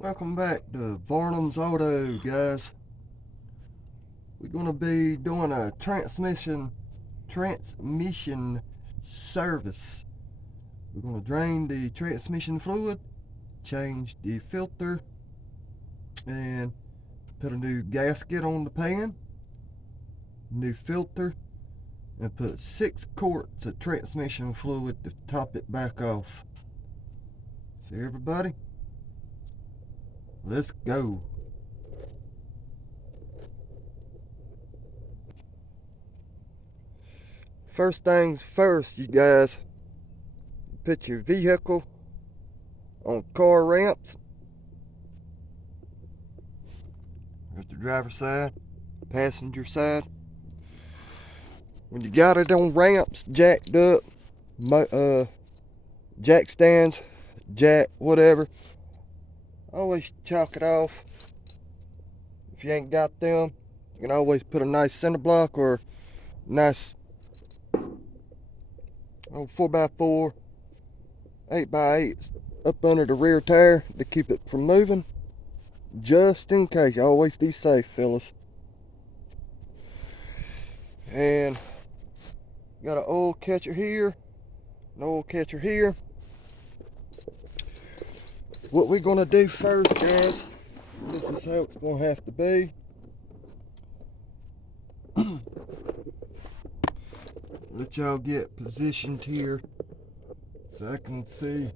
Welcome back to Varnum's Auto, guys. We're gonna be doing a transmission service. We're gonna drain the transmission fluid, change the filter, and put a new gasket on the pan, new filter, and put 6 quarts of transmission fluid to top it back off. So everybody, let's go. First things first, you guys, put your vehicle on car ramps. There's the driver's side, passenger side. When you got it on ramps, jacked up, jack stands, jack, whatever, always chalk it off. If you ain't got them, you can always put a nice cinder block or nice 4x4, 8x8 up under the rear tire to keep it from moving. Just in case. Always be safe, fellas. And got an oil catcher here, an oil catcher here. What we're gonna do first, guys, this is how it's gonna have to be. Let y'all get positioned here so I can see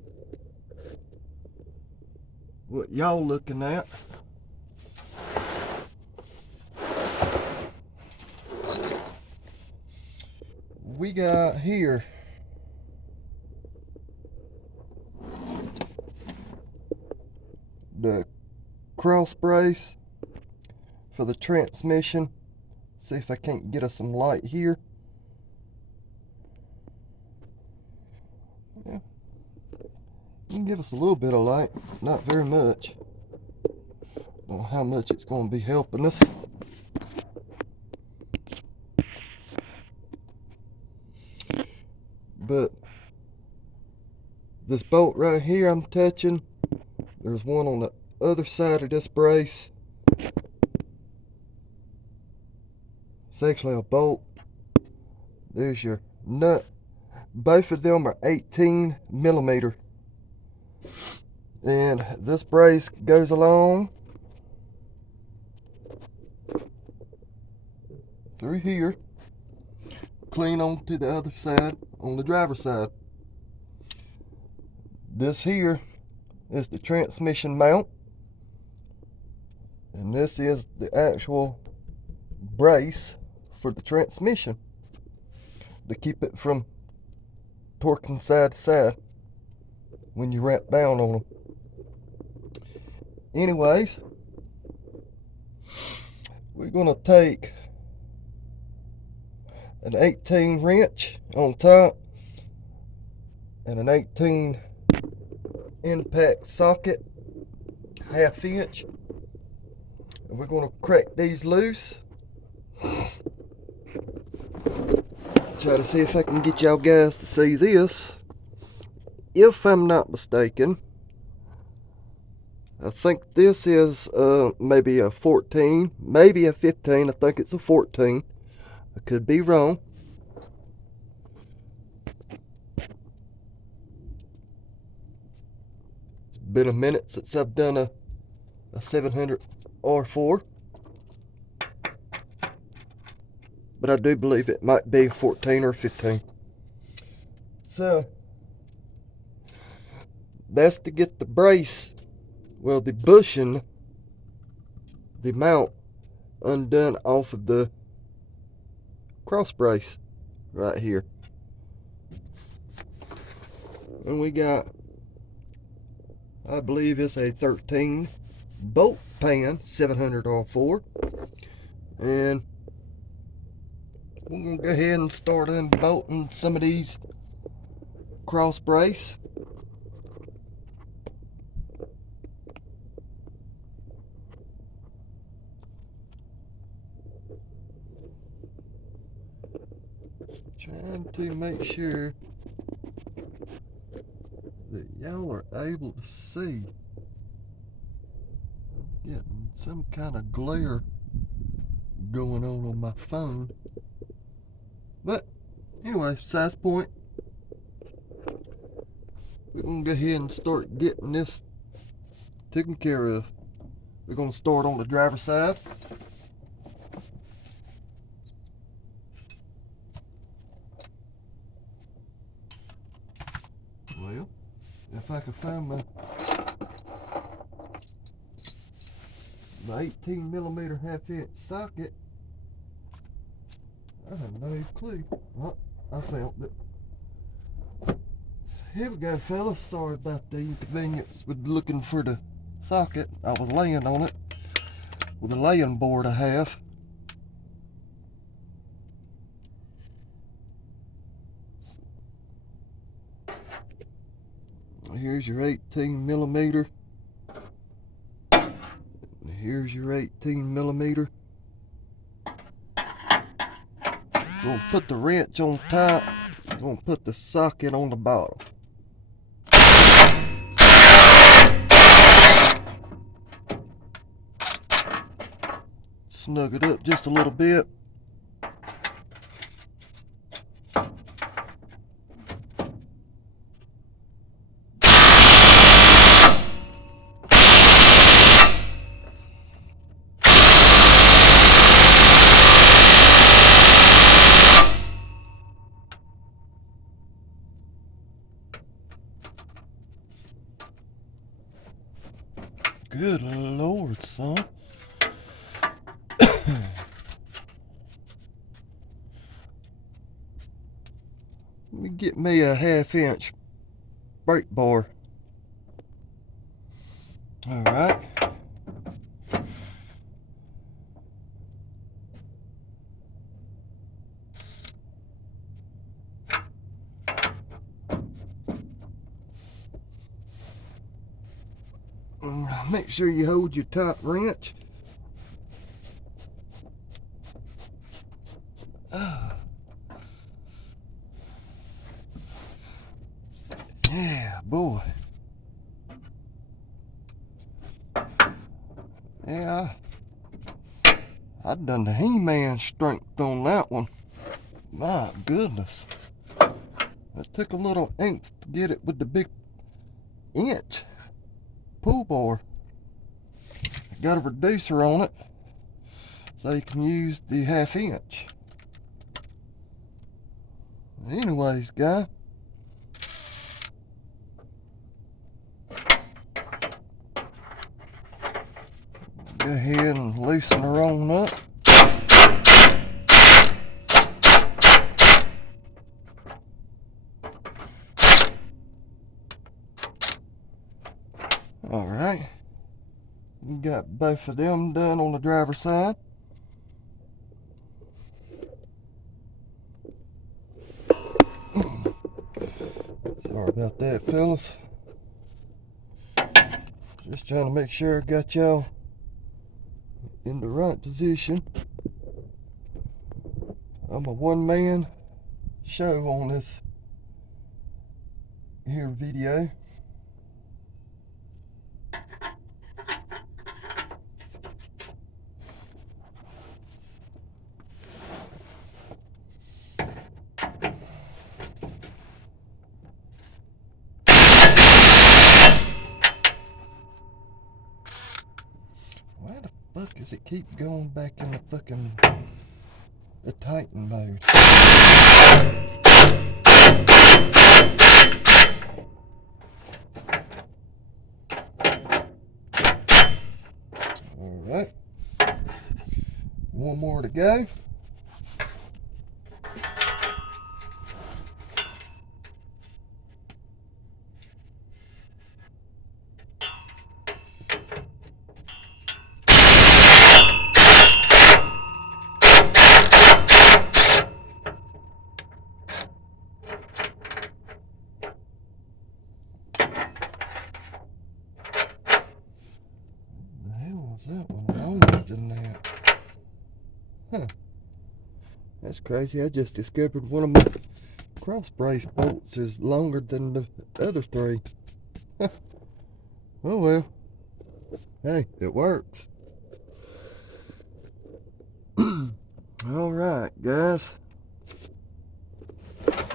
what y'all looking at. We got here the cross brace for the transmission. See if I can't get us some light here. Yeah. You can give us a little bit of light, not very much. Don't know how much it's going to be helping us. But this bolt right here I'm touching, there's one on the other side of this brace. It's actually a bolt. There's your nut. Both of them are 18 millimeter. And this brace goes along through here, clean on to the other side, on the driver's side. This here is the transmission mount, and this is the actual brace for the transmission to keep it from torquing side to side when you ramp down on them. Anyways, we're gonna take an 18 wrench on top and an 18 impact socket, 1/2 inch, and we're gonna crack these loose. Try to see if I can get y'all guys to see this. If I'm not mistaken, I think this is maybe a 14, maybe a 15. I think it's a 14. I could be wrong. It's been a minute since I've done a 700 R4. But I do believe it might be 14 or 15. So, that's to get the brace, well, the bushing, the mount, undone off of the cross brace right here. And we got, I believe it's a 13 bolt pan 700 R4. And we're going to go ahead and start unbolting some of these cross brace. Trying to make sure that y'all are able to see Getting some kind of glare going on my phone. But anyway, besides the point. We're going to go ahead and start getting this taken care of. We're going to start on the driver's side. Well, if I can find my 18mm 1/2" socket, I have no clue. Oh, I found it. Here we go, fellas. Sorry about the inconvenience with looking for the socket. I was laying on it with a laying board I have. Here's your 18mm. Here's your 18mm. Gonna put the wrench on top. Gonna put the socket on the bottom. Snug it up just a little bit. Good Lord, son. Let me get me a 1/2" brake bar. Alright. Make sure you hold your top wrench. Yeah, boy. Yeah, I've done the He-Man strength on that one. My goodness. It took a little ink to get it with the big inch pull bar. Got a reducer on it so you can use the 1/2". Anyways, guy. Go ahead and loosen her on up. Alright. We got both of them done on the driver's side. Sorry about that, fellas. Just trying to make sure I got y'all in the right position. I'm a one-man show on this here video. Why the fuck does it keep going back in the fucking Titan mode? Alright. One more to go. That one longer than that. Huh. That's crazy. I just discovered one of my cross brace bolts is longer than the other three. Oh well. Hey, it works. All right, guys.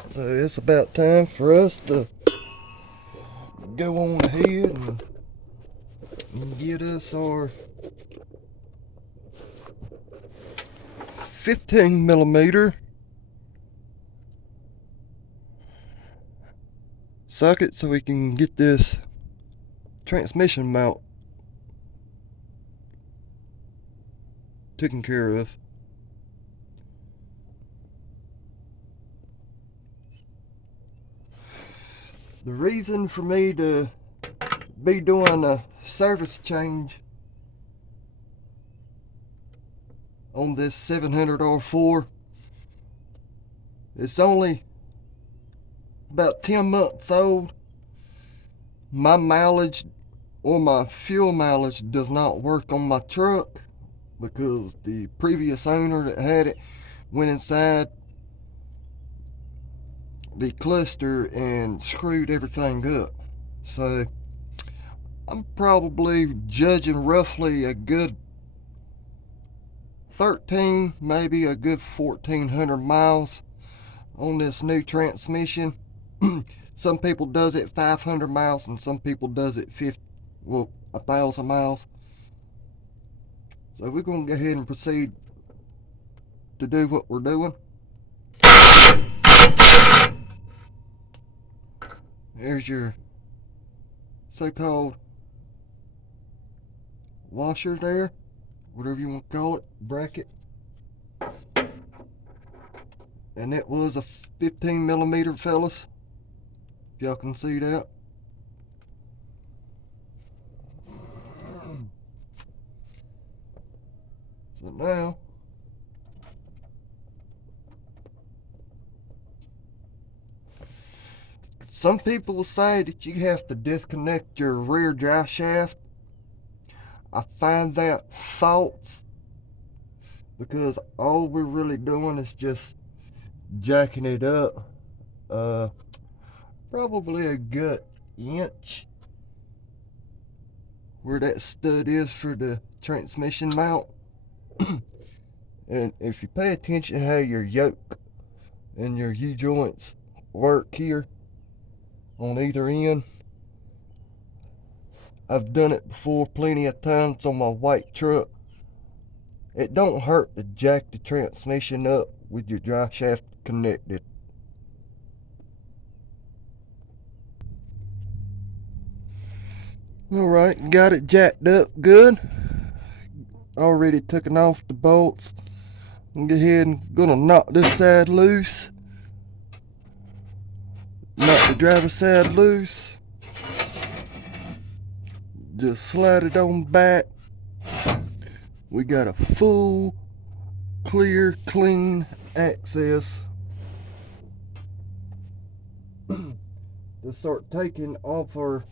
So it's about time for us to go on ahead and get us our 15mm socket so we can get this transmission mount taken care of. The reason for me to be doing a service change on this 700R4, it's only about 10 months old. My mileage or my fuel mileage does not work on my truck because the previous owner that had it went inside the cluster and screwed everything up. So I'm probably judging roughly a good 13, maybe a good 1,400 miles on this new transmission. Some people does it 500 miles and some people does it 1,000 miles. So we're going to go ahead and proceed to do what we're doing. There's your so-called washer there, whatever you want to call it, bracket. And it was a 15mm, fellas, if y'all can see that. So now some people will say that you have to disconnect your rear drive shaft. I find that false because all we're really doing is just jacking it up probably a good inch where that stud is for the transmission mount. And if you pay attention how your yoke and your U-joints work here on either end, I've done it before plenty of times on my white truck. It don't hurt to jack the transmission up with your drive shaft connected. Alright, got it jacked up good. Already taken off the bolts. I'm go ahead and gonna knock this side loose. Knock the driver's side loose. Just slide it on back. We got a full, clear, clean access to start taking off our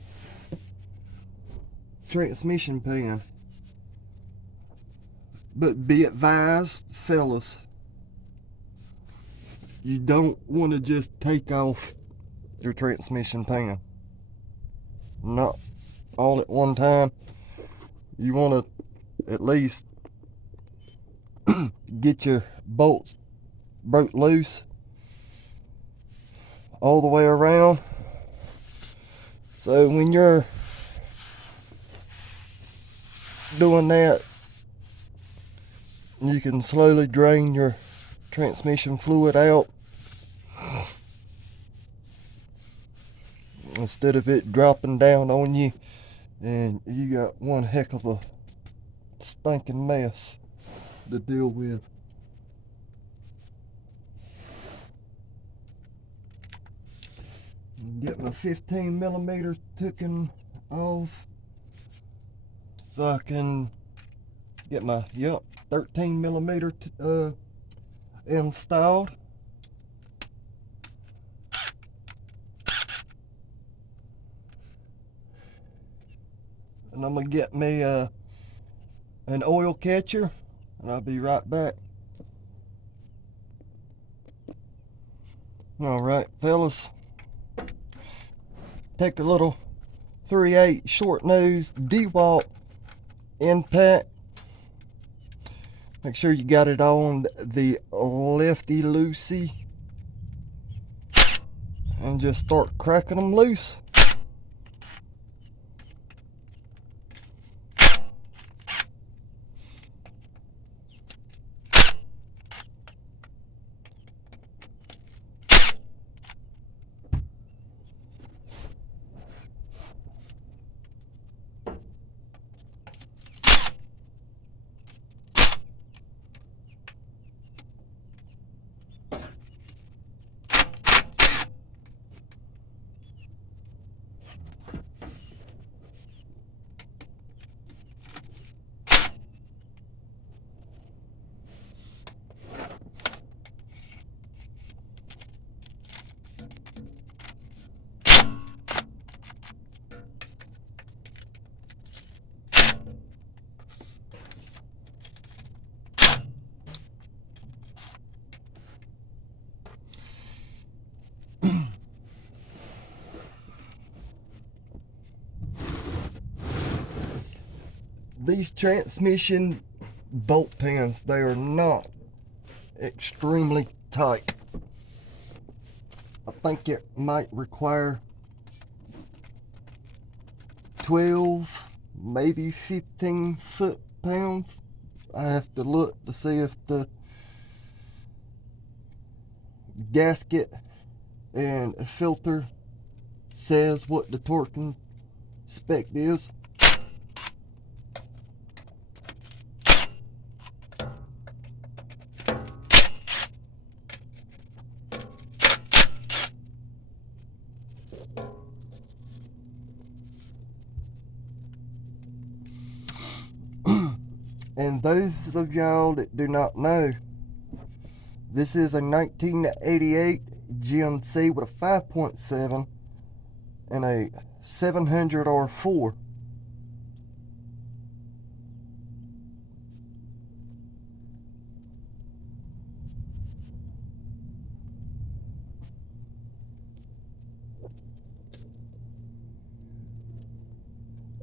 transmission pan. But be advised, fellas, you don't want to just take off your transmission pan. Not all at one time. You want to at least get your bolts broke loose all the way around. So when you're doing that, you can slowly drain your transmission fluid out instead of it dropping down on you and you got one heck of a stinking mess to deal with. Get my 15mm taken off so I can get my 13mm installed. And I'm gonna get me an oil catcher and I'll be right back. Alright, fellas, take a little 3/8 short nose DeWalt impact. Make sure you got it on the lefty loosey and just start cracking them loose. These transmission bolt pins, they are not extremely tight. I think it might require 12, maybe 15 foot-pounds. I have to look to see if the gasket and filter says what the torque spec is. And those of y'all that do not know, this is a 1988 GMC with a 5.7 and a 700 R4.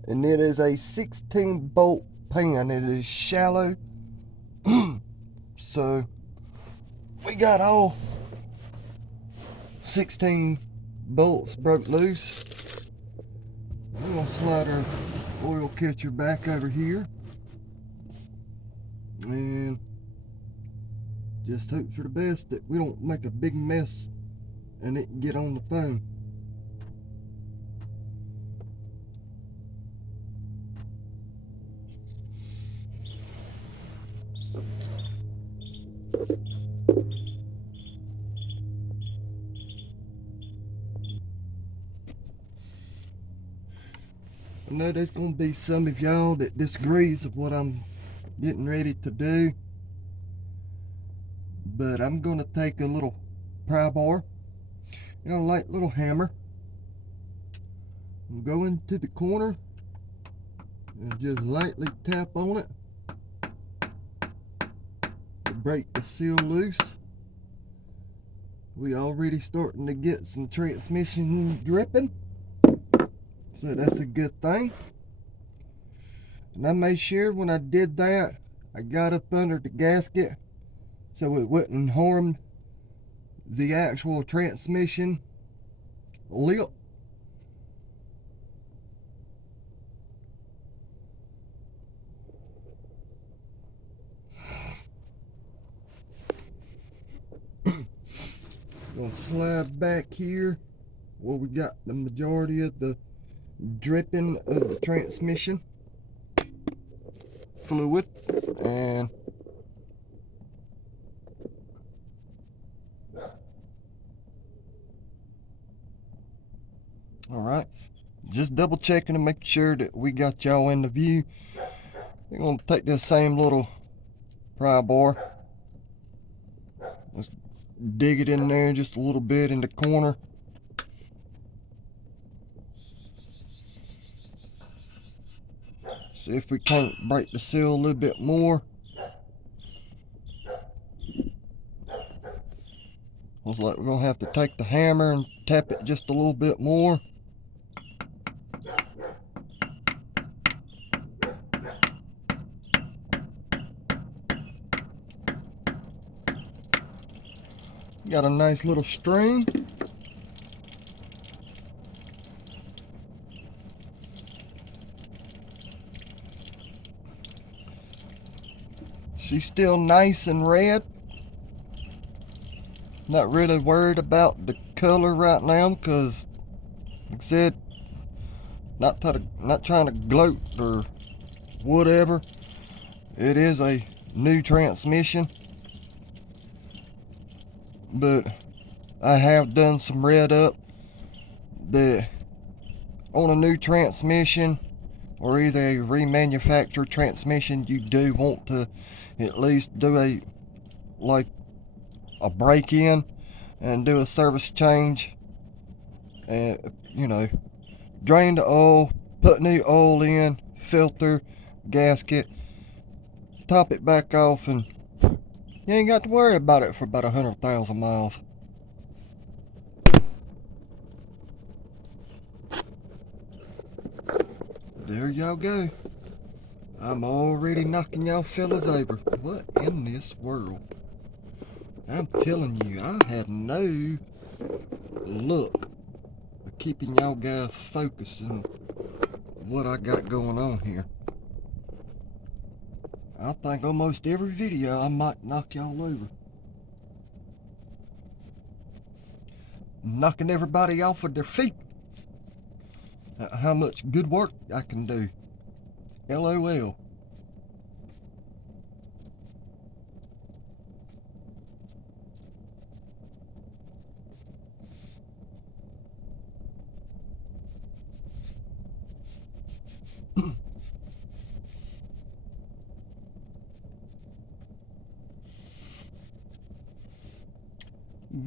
And it is a 16 bolt pan. It is shallow. So we got all 16 bolts broke loose. We're gonna slide our oil catcher back over here and just hope for the best that we don't make a big mess and it can get on the phone. I know there's gonna be some of y'all that disagrees with what I'm getting ready to do, but I'm gonna take a little pry bar, light little hammer, and go into the corner and just lightly tap on it to break the seal loose. We already starting to get some transmission dripping, so that's a good thing. And I made sure when I did that, I got up under the gasket so it wouldn't harm the actual transmission lip. Gonna slide back here where we got the majority of the dripping of the transmission fluid, and alright, just double checking to make sure that we got y'all in the view. We're gonna take this same little pry bar, let's dig it in there just a little bit in the corner. See if we can't break the seal a little bit more. Looks like we're gonna have to take the hammer and tap it just a little bit more. Got a nice little string. She's still nice and red. Not really worried about the color right now because, like I said, not trying to gloat or whatever. It is a new transmission, but I have done some read up that on a new transmission or either a remanufactured transmission, you do want to at least do a break-in and do a service change, and drain the oil, put new oil in, filter, gasket, top it back off, and you ain't got to worry about it for about 100,000 miles. There y'all go. I'm already knocking y'all fellas over. What in this world? I'm telling you, I had no luck of keeping y'all guys focused on what I got going on here. I think almost every video I might knock y'all over. Knocking everybody off of their feet. How much good work I can do. LOL.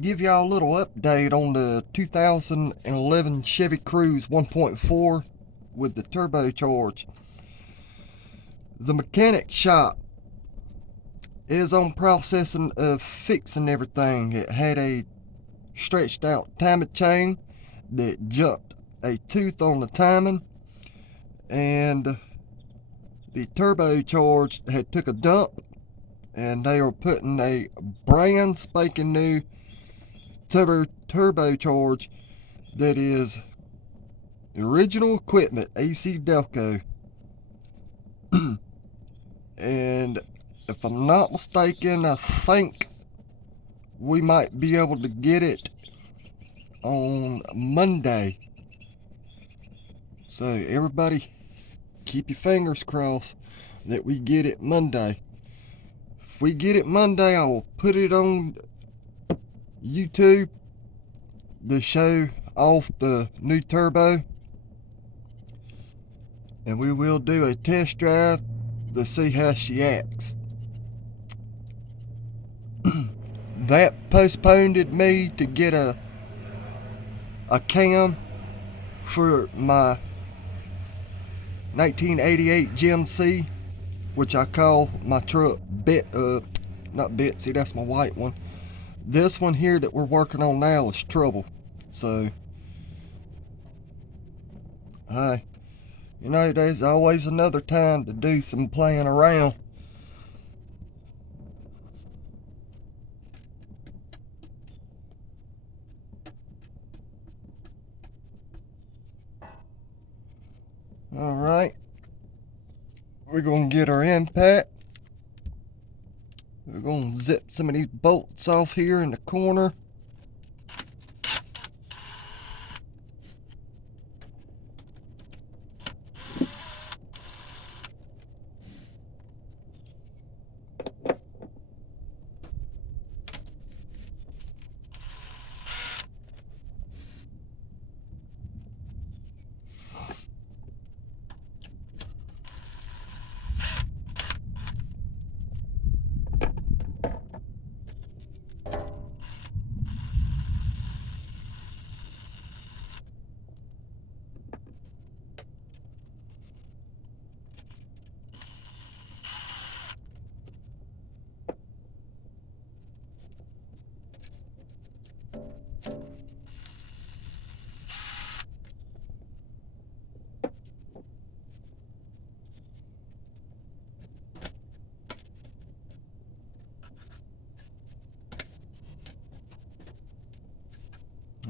Give y'all a little update on the 2011 Chevy Cruze 1.4 with the turbocharged. The mechanic shop is on processing of fixing everything. It had a stretched out timing chain that jumped a tooth on the timing, and the turbocharged had took a dump, and they were putting a brand spanking new turbocharge that is the original equipment, AC Delco. And if I'm not mistaken, I think we might be able to get it on Monday. So everybody keep your fingers crossed that we get it Monday. If we get it Monday, I will put it on YouTube to show off the new turbo, and we will do a test drive to see how she acts. That postponed me to get a cam for my 1988 GMC, which I call my truck not Betsy, that's my white one. This one here that we're working on now is Trouble. So, hey, there's always another time to do some playing around. Alright, we're going to get our impact. We're going to zip some of these bolts off here in the corner.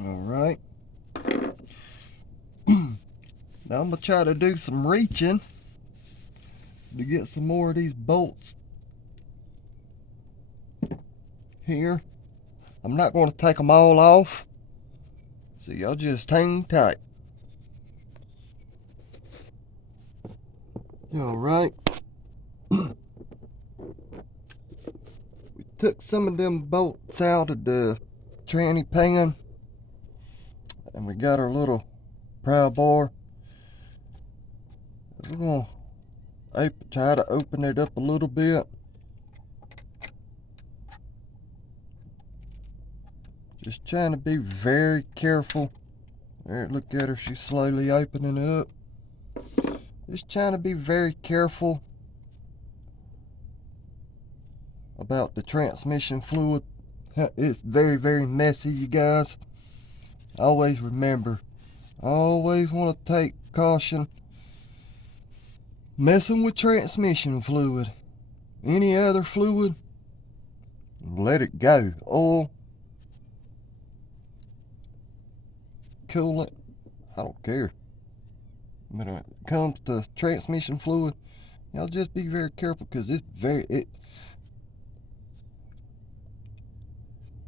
All right. Now I'm gonna try to do some reaching to get some more of these bolts here. I'm not going to take them all off, so y'all just hang tight. All right. We took some of them bolts out of the tranny pan, and we got our little pry bar. We're going to try to open it up a little bit. Just trying to be very careful. There, look at her, she's slowly opening it up. Just trying to be very careful about the transmission fluid. It's very, very messy, you guys. Always remember, always want to take caution messing with transmission fluid. Any other fluid, let it go. Oil, coolant, I don't care. But when it comes to transmission fluid, y'all just be very careful, because it's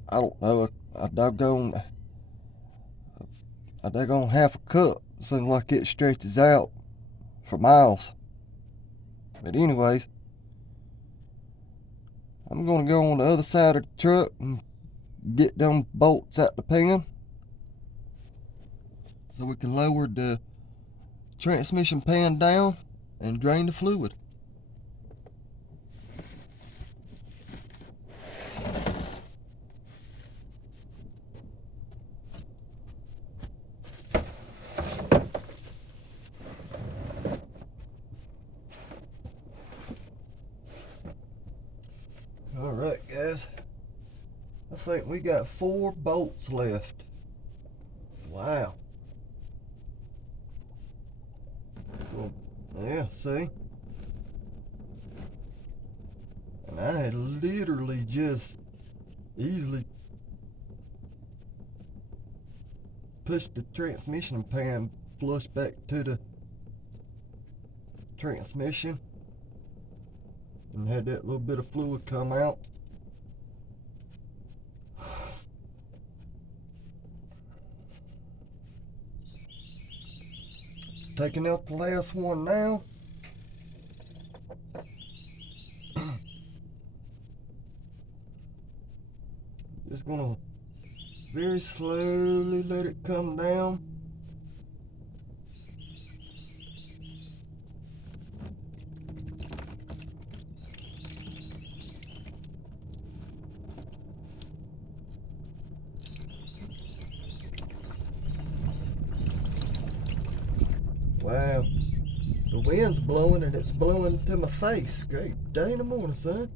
I don't know, a doggone half a cup seems like it stretches out for miles. But anyways, I'm gonna go on the other side of the truck and get them bolts out the pan so we can lower the transmission pan down and drain the fluid. Alright guys, I think we got 4 bolts left. Wow. Well, yeah, see? And I had literally just easily pushed the transmission pan flush back to the transmission and had that little bit of fluid come out. Taking out the last one now. Just gonna very slowly let it come down. Wow, the wind's blowing and it's blowing to my face. Great day in the morning, son.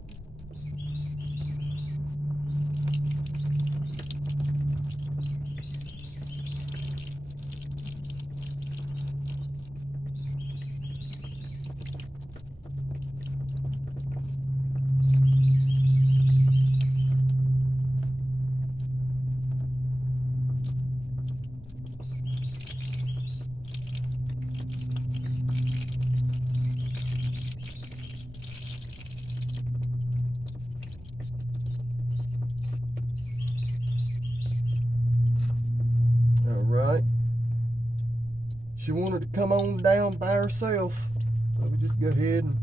Alright. She wanted to come on down by herself. So we just go ahead and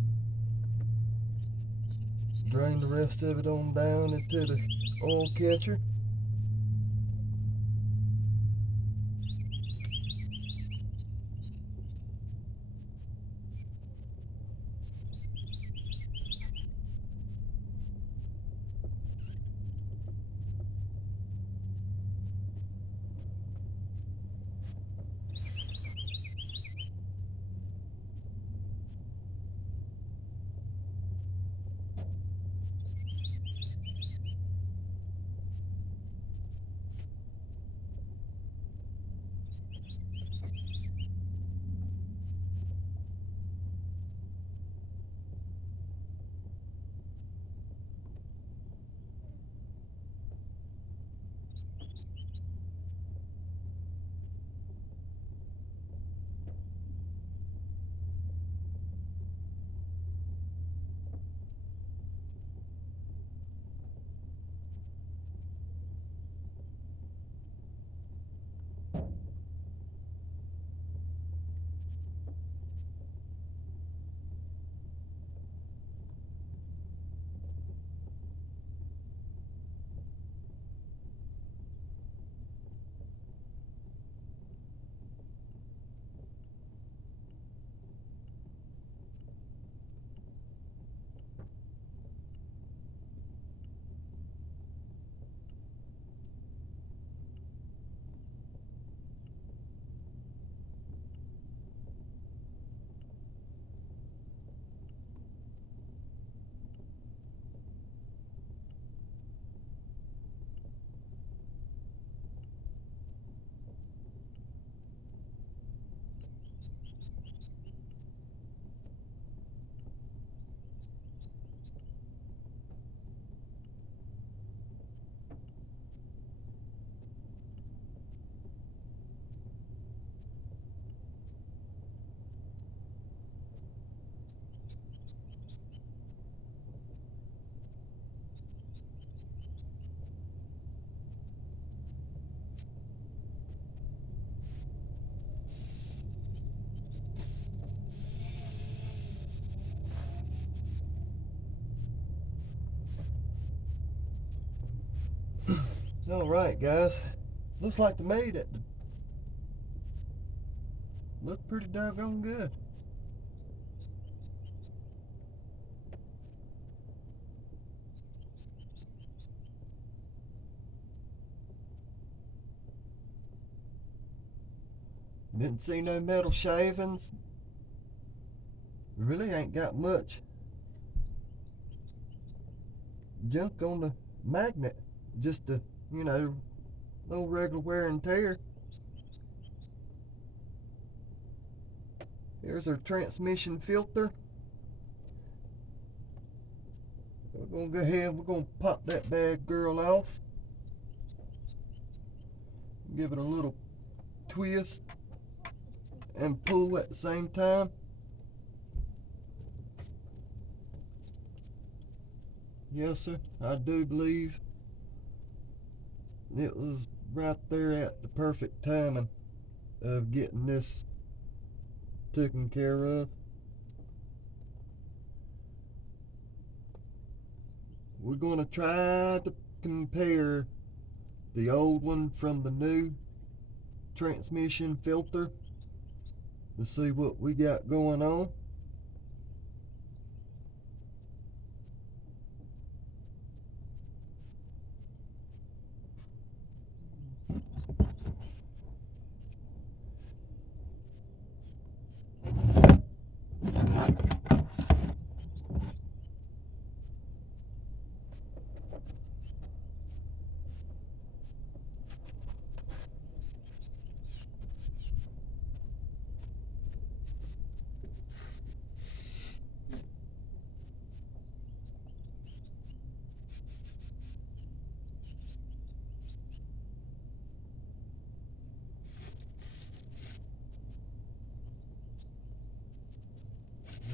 drain the rest of it on down into the oil catcher. Alright guys, looks like to me that looks pretty doggone good. Didn't see no metal shavings. Really ain't got much junk on the magnet. Just a, you know, no regular wear and tear. Here's our transmission filter. We're gonna go ahead, we're gonna pop that bad girl off. Give it a little twist and pull at the same time. Yes sir, I do believe it was right there at the perfect timing of getting this taken care of. We're going to try to compare the old one from the new transmission filter to see what we got going on.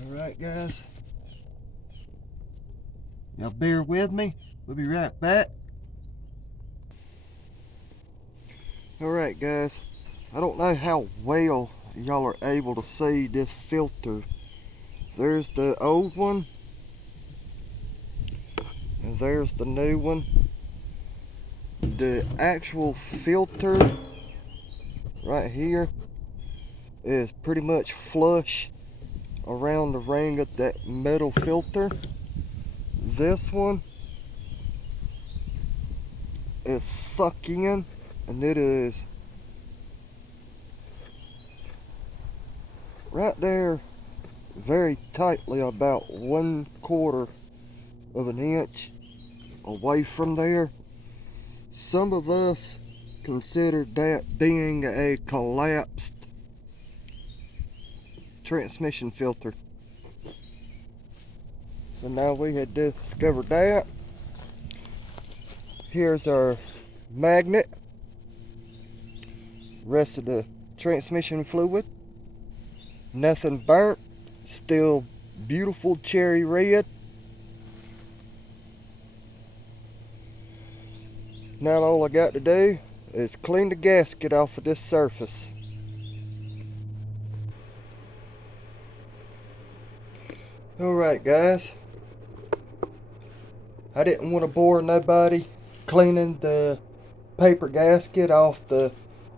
Alright guys, y'all bear with me, we'll be right back. Alright guys, I don't know how well y'all are able to see this filter. There's the old one and there's the new one. The actual filter right here is pretty much flush around the ring of that metal filter. This one is sucked in, and it is right there very tightly about 1/4 of an inch away from there. Some of us consider that being a collapsed transmission filter. So now we had discovered that. Here's our magnet. Rest of the transmission fluid. Nothing burnt. Still beautiful cherry red. Now all I got to do is clean the gasket off of this surface. Alright guys, I didn't want to bore nobody cleaning the paper gasket off the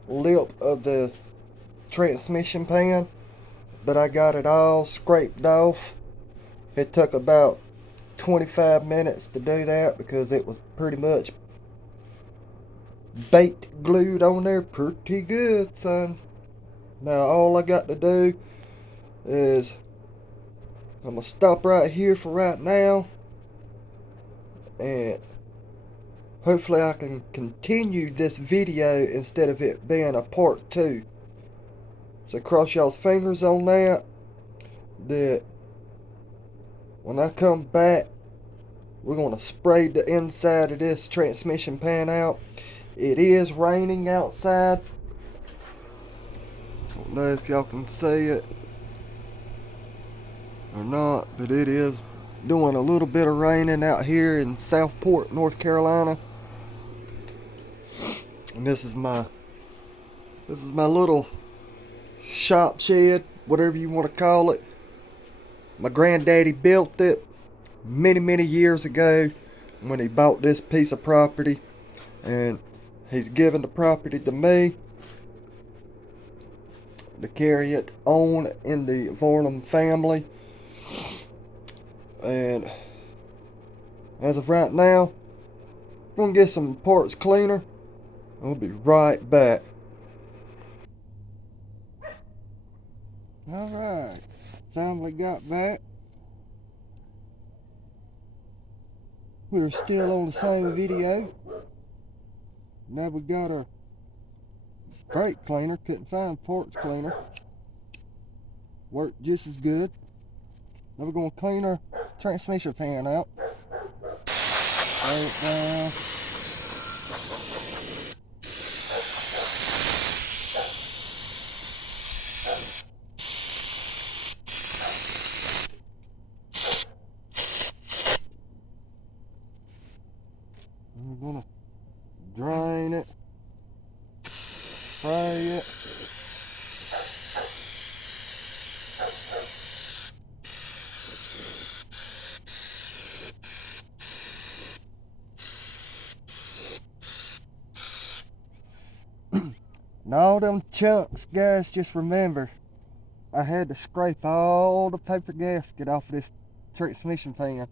lip of the transmission pan, but I got it all scraped off. It took about 25 minutes to do that because it was pretty much baked glued on there pretty good, son. Now all I got to do is I'm gonna stop right here for right now, and hopefully I can continue this video instead of it being a part 2. So cross y'all's fingers on that when I come back, we're gonna spray the inside of this transmission pan out. It is raining outside. I don't know if y'all can see it or not, but it is doing a little bit of raining out here in Southport, North Carolina. And this is my little shop shed, whatever you want to call it. My granddaddy built it many years ago when he bought this piece of property, and He's given the property to me to carry it on in the Varnum family. And as of right now, I'm gonna get some parts cleaner. I'll be right back. Alright, finally got back. We're still on the same video. Now we got our brake cleaner. Couldn't find parts cleaner. Worked just as good. Now we're gonna clean our transmission pan out. Lay it down. And we're gonna drain it, spray it. And all them chunks, guys, just remember, I had to scrape all the paper gasket off of this transmission pan.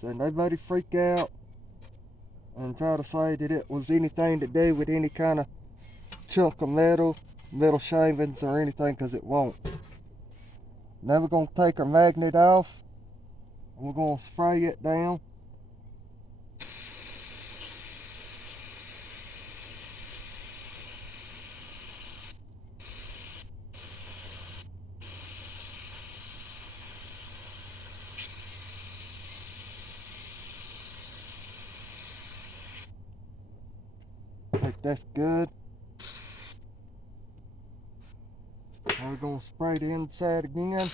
So nobody freak out and try to say that it was anything to do with any kind of chunk of metal shavings or anything, because it won't. Now we're going to take our magnet off and we're going to spray it down. I think that's good. Now we're going to spray the inside again.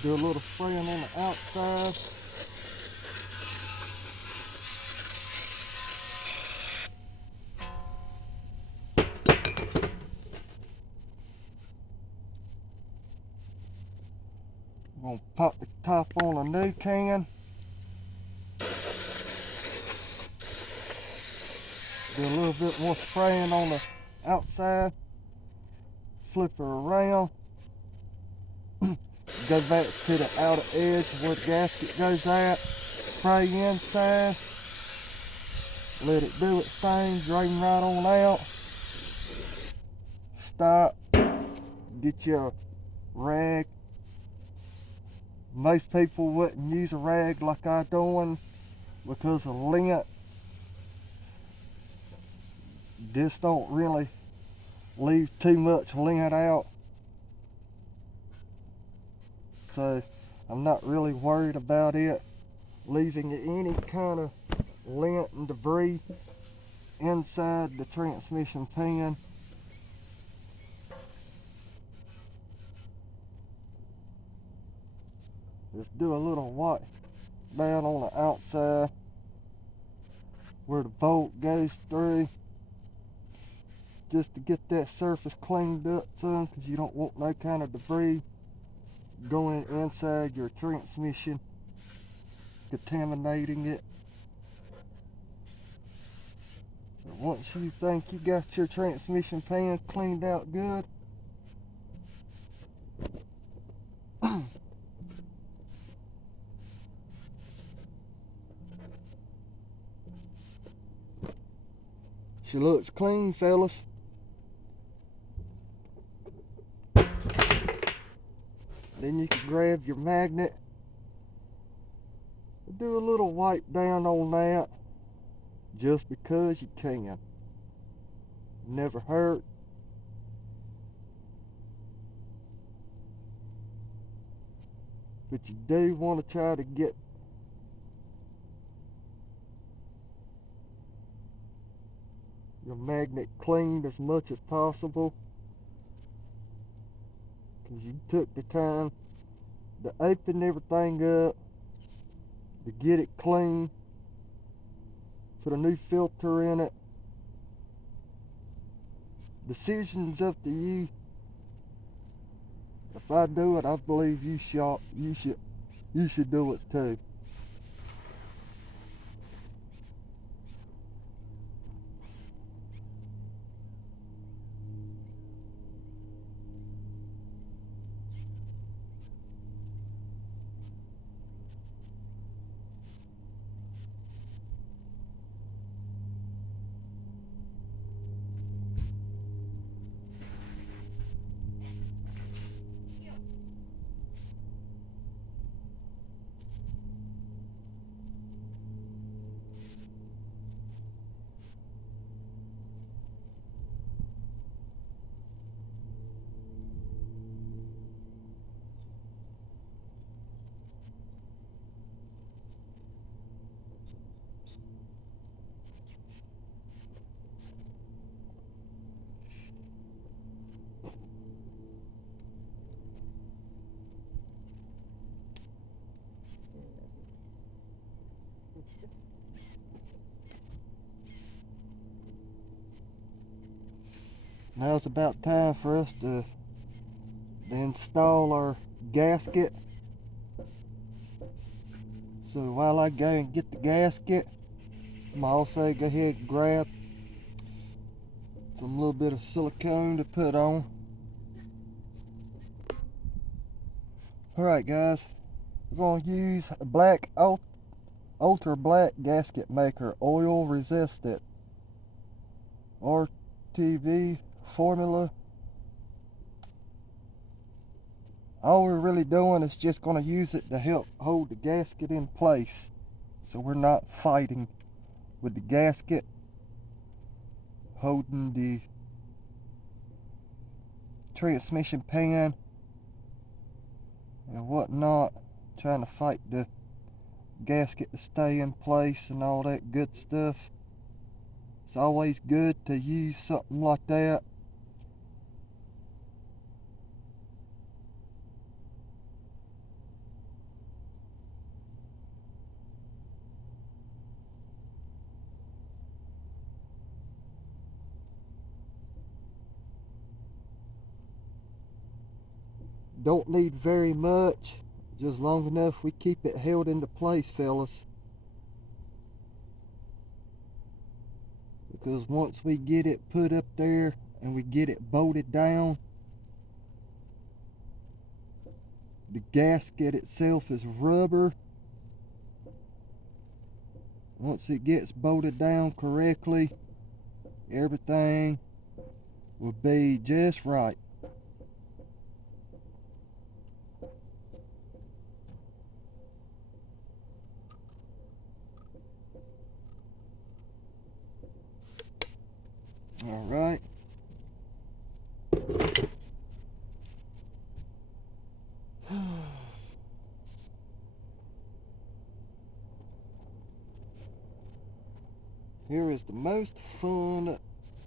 Do a little spraying on the outside. I'm going to pop the top on a new can. Do a little bit more spraying on the outside. Flip her around. Go back to the outer edge where the gasket goes at. Spray inside. Let it do its thing. Drain right on out. Stop. Get your rag. Most people wouldn't use a rag like I'm doing because of lint. This don't really leave too much lint out. So I'm not really worried about it leaving any kind of lint and debris inside the transmission pan. Just do a little wipe down on the outside where the bolt goes through, just to get that surface cleaned up some, because you don't want no kind of debris going inside your transmission, contaminating it. So once you think you got your transmission pan cleaned out good, she looks clean, fellas. Then you can grab your magnet, do a little wipe down on that, just because you can. Never hurt. But you do want to try to get your magnet cleaned as much as possible, because you took the time to open everything up, to get it clean, put a new filter in it, decision's up to you. If I do it, I believe you should do it too. Now it's about time for us to install our gasket. So while I go and get the gasket, I'm also go ahead and grab some little bit of silicone to put on. Alright guys, we're going to use a black ultra black gasket maker, oil resistant, RTV formula. All we're really doing is just going to use it to help hold the gasket in place, so we're not fighting with the gasket holding the transmission pan and whatnot, trying to fight the gasket to stay in place and all that good stuff. It's always good to use something like that. Don't need very much, just long enough we keep it held into place, fellas. Because once we get it put up there and we get it bolted down, the gasket itself is rubber. Once it gets bolted down correctly, everything will be just right. All right. Here is the most fun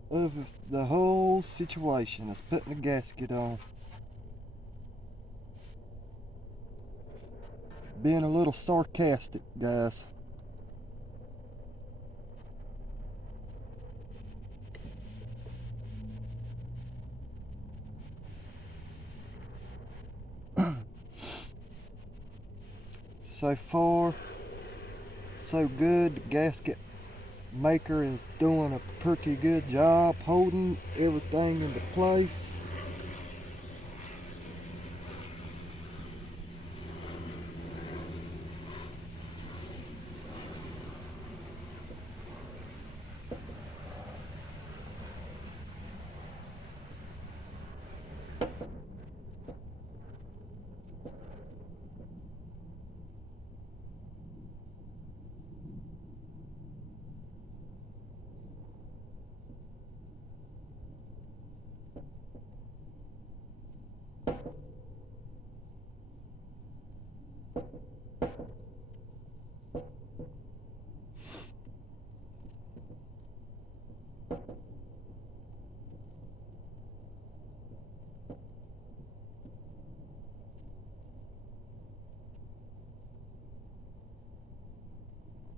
of the whole situation, is putting the gasket on. Being a little sarcastic, guys. So far, so good. The gasket maker is doing a pretty good job holding everything into place.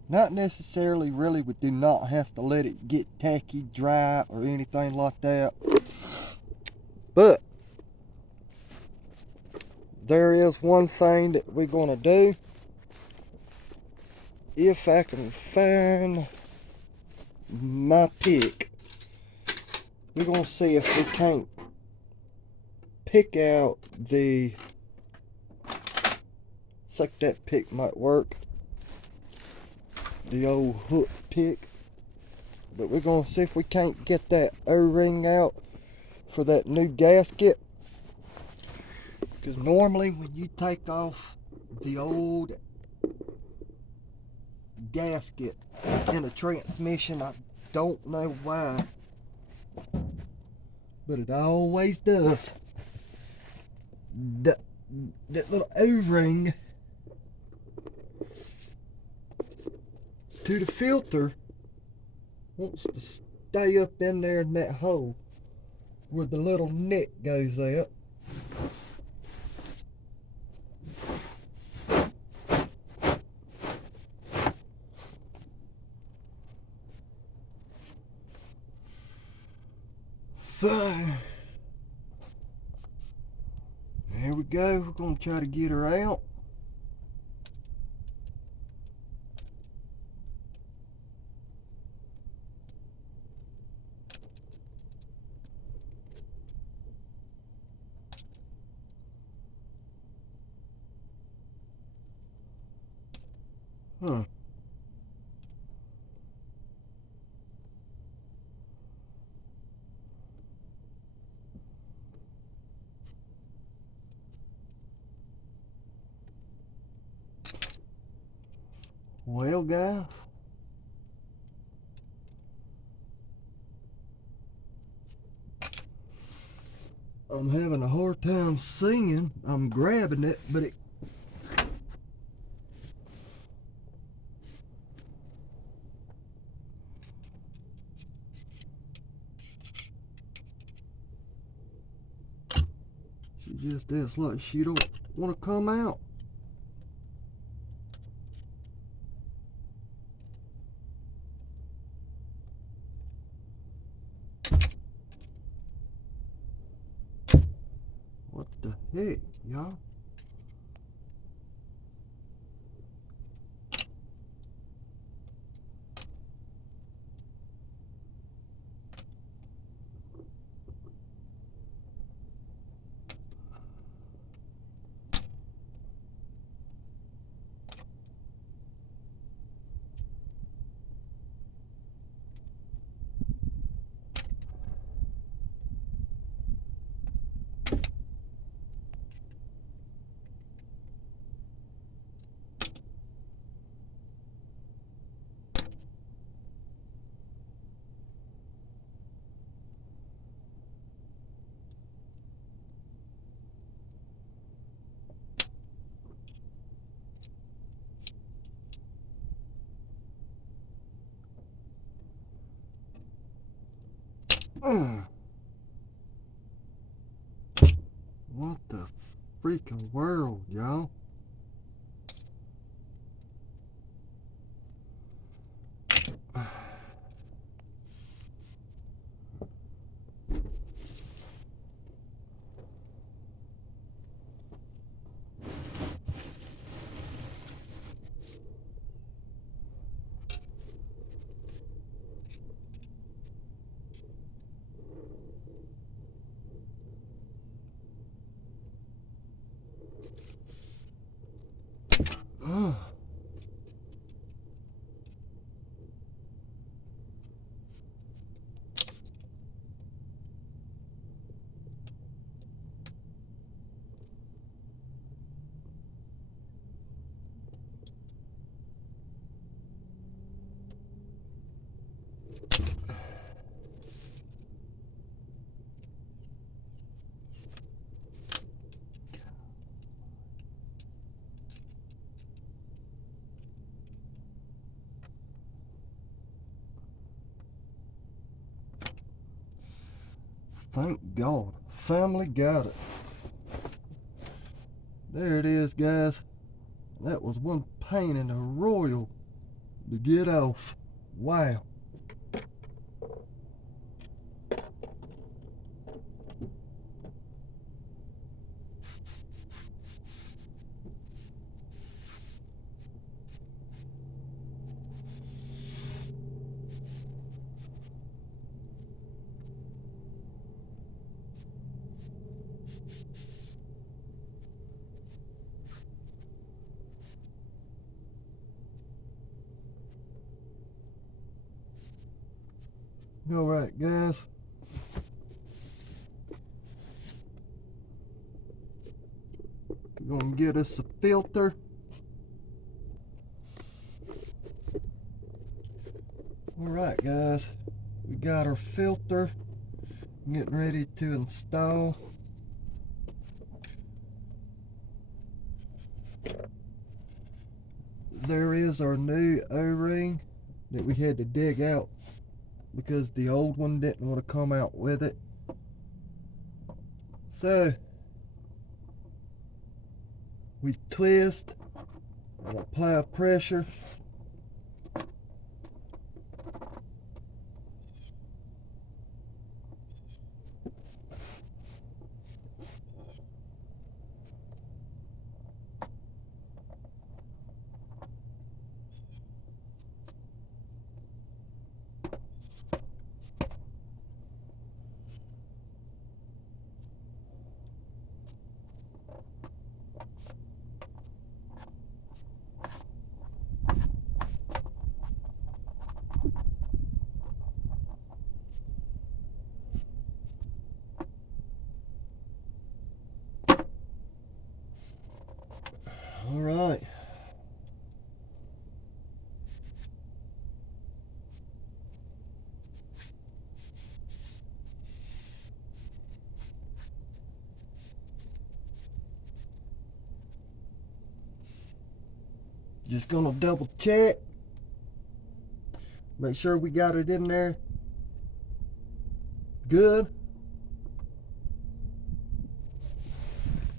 Not necessarily, really, we do not have to let it get tacky, dry, or anything like that. there is one thing that we're gonna do. If I can find my pick, we're gonna see if we can't pick out the, I think that pick might work, the old hook pick. But we're gonna see if we can't get that O-ring out for that new gasket. Because normally when you take off the old gasket in a transmission, I don't know why, but it always does. That little O-ring to the filter wants to stay up in there in that hole where the little neck goes out. So, here we go. We're going to try to get her out. Huh. Well, guys, I'm having a hard time seeing. I'm grabbing it, but it, she just acts like she don't want to come out. What the heck, y'all? What the freaking world, y'all? Thank God. Family got it. There it is, guys. That was one pain in the royal to get off. Wow. Alright guys, we're gonna get us a filter. Alright guys, we got our filter. Getting ready to install. There is our new O-ring that we had to dig out because the old one didn't want to come out with it. So we twist and apply pressure. All right. Just gonna double check. Make sure we got it in there good.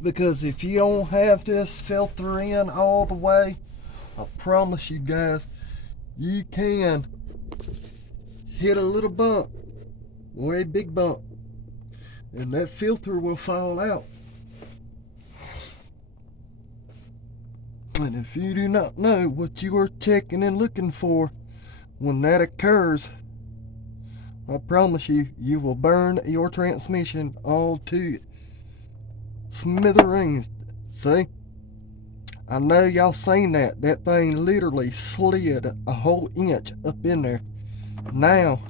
Because if you don't have this filter in all the way, I promise you guys, you can hit a little bump or a big bump and that filter will fall out. And if you do not know what you are checking and looking for when that occurs, I promise you, you will burn your transmission all to smithereens. See? I know y'all seen that. That thing literally slid a whole inch up in there. Now,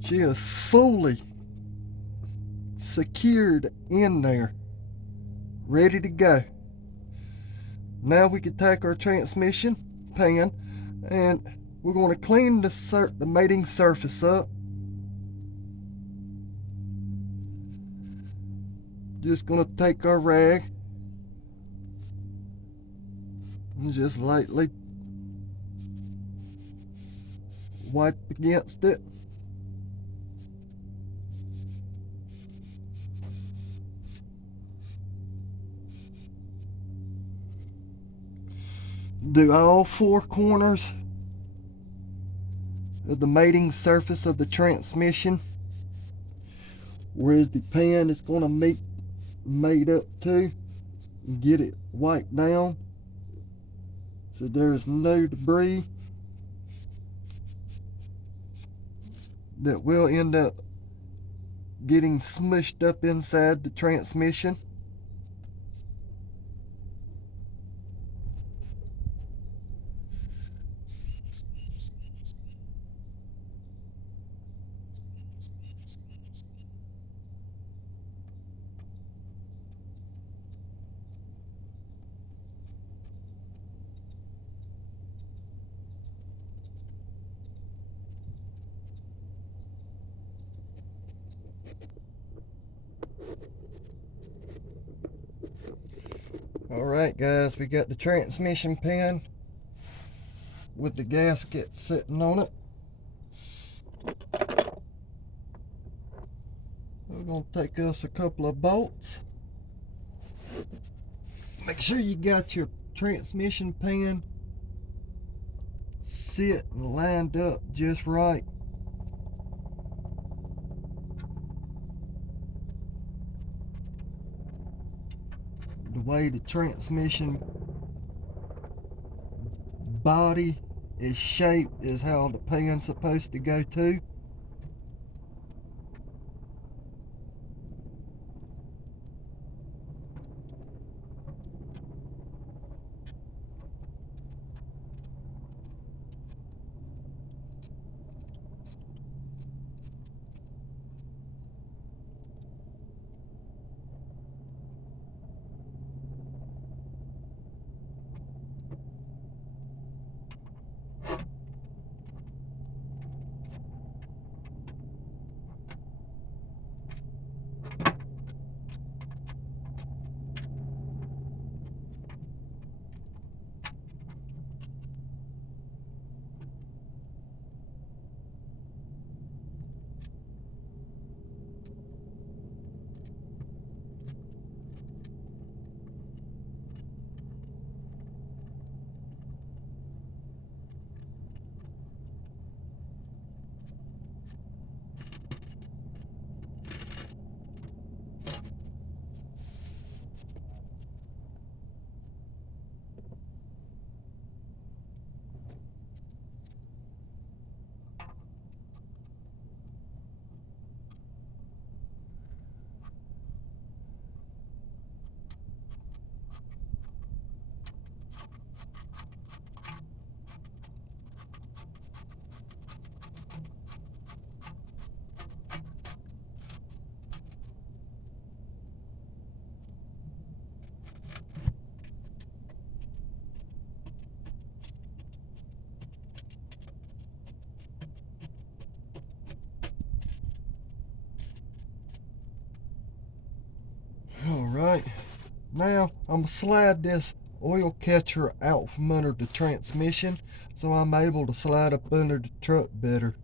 she is fully secured in there, ready to go. Now we can take our transmission pan and we're going to clean the mating surface up. Just going to take our rag and just lightly wipe against it. Do all four corners of the mating surface of the transmission where the pan is going to mate up to, and get it wiped down so there's no debris that will end up getting smushed up inside the transmission. Alright guys, we got the transmission pan with the gasket sitting on it. We're going to take us a couple of bolts. Make sure you got your transmission pan sit and lined up just right. The way the transmission body is shaped is how the pan's supposed to go too. Alright, now I'm gonna slide this oil catcher out from under the transmission so I'm able to slide up under the truck better.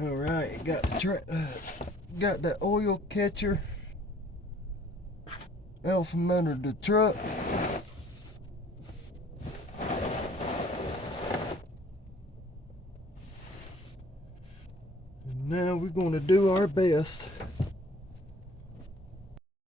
Alright, got the oil catcher out from under the truck. And now we're going to do our best